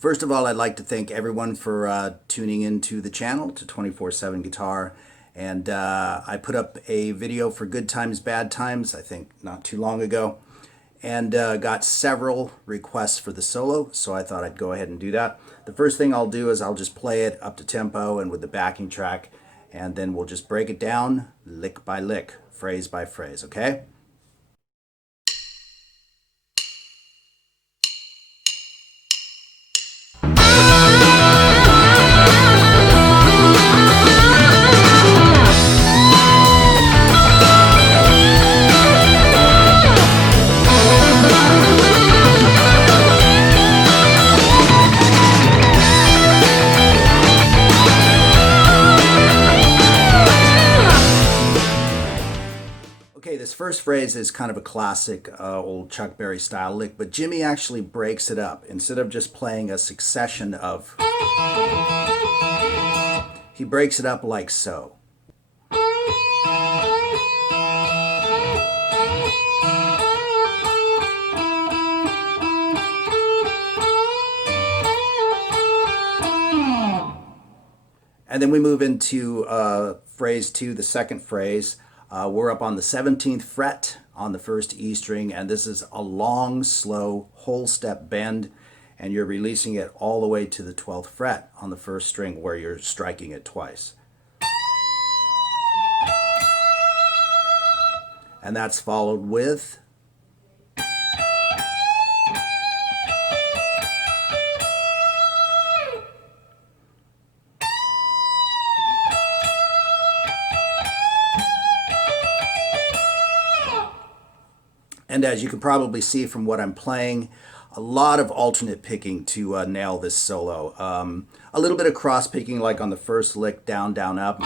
First of all, I'd like to thank everyone for tuning into the channel to 24/7 Guitar. And I put up a video for Good Times, Bad Times, I think not too long ago, and got several requests for the solo, so I thought I'd go ahead and do that. The first thing I'll do is I'll just play it up to tempo and with the backing track, and then we'll just break it down lick by lick, phrase by phrase, okay? Okay, this first phrase is kind of a classic old Chuck Berry style lick, but Jimmy actually breaks it up. Instead of just playing a succession of, he breaks it up like so. And then we move into phrase 2, the second phrase. We're up on the 17th fret on the first E string, and this is a long, slow, whole step bend, and you're releasing it all the way to the 12th fret on the first string where you're striking it twice. And that's followed with and as you can probably see from what I'm playing, a lot of alternate picking to nail this solo. A little bit of cross picking like on the first lick, down, down, up.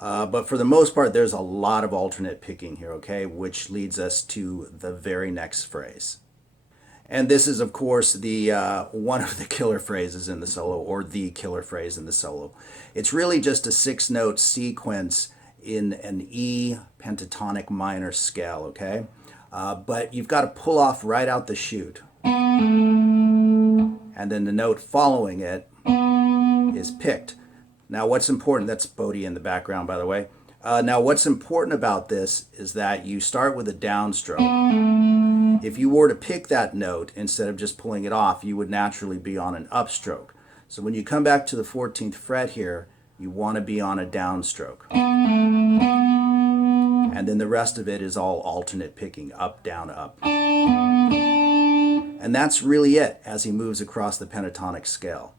But for the most part, there's a lot of alternate picking here, okay? Which leads us to the very next phrase. And this is, of course, the one of the killer phrases in the solo, or the killer phrase in the solo. It's really just a 6-note sequence in an E pentatonic minor scale, okay? But you've got to pull off right out the chute. And then the note following it is picked. Now what's important, that's Bodhi in the background, by the way. Now what's important about this is that you start with a downstroke. If you were to pick that note instead of just pulling it off, you would naturally be on an upstroke. So when you come back to the 14th fret here, you want to be on a downstroke. And then the rest of it is all alternate picking, up, down, up. And that's really it as he moves across the pentatonic scale.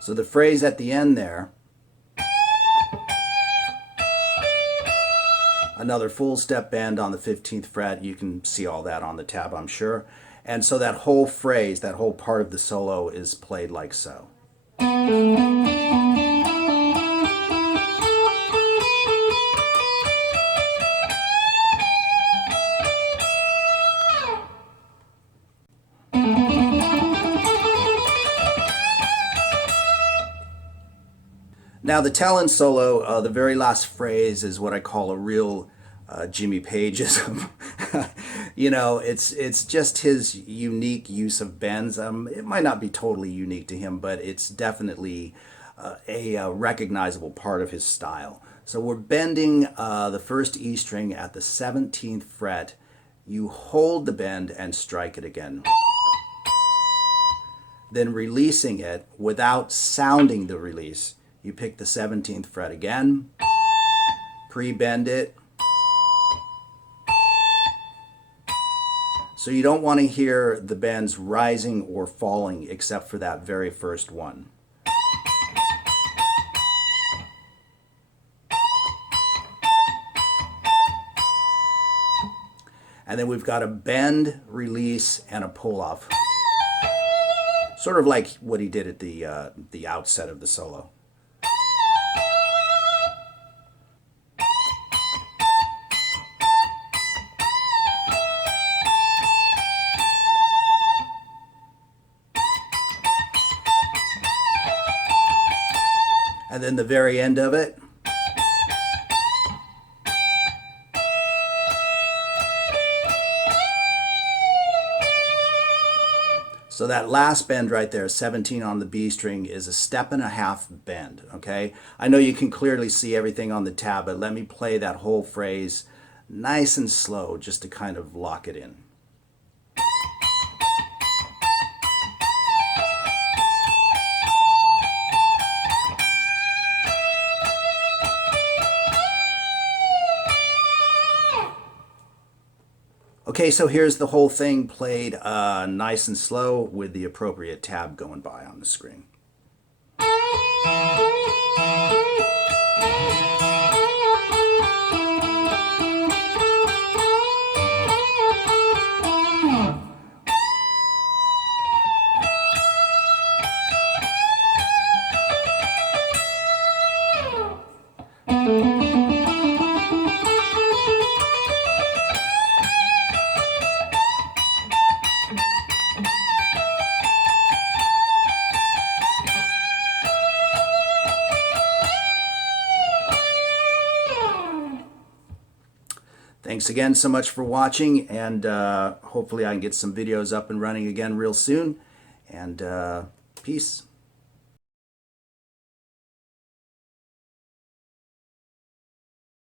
So the phrase at the end there, another full step bend on the 15th fret. You can see all that on the tab, I'm sure. And so that whole phrase, that whole part of the solo is played like so. Now the Talon solo, the very last phrase is what I call a real Jimmy Pageism. You know, it's just his unique use of bends. It might not be totally unique to him, but it's definitely a recognizable part of his style. So we're bending the first E string at the 17th fret. You hold the bend and strike it again. Then releasing it without sounding the release. You pick the 17th fret again, pre-bend it. So you don't want to hear the bends rising or falling except for that very first one. And then we've got a bend, release, and a pull-off. Sort of like what he did at the outset of the solo. And then the very end of it. So that last bend right there, 17 on the B string, is a step and a half bend, okay? I know you can clearly see everything on the tab, but let me play that whole phrase nice and slow just to kind of lock it in. Okay, so here's the whole thing played nice and slow with the appropriate tab going by on the screen. Thanks again so much for watching, and hopefully I can get some videos up and running again real soon. And peace.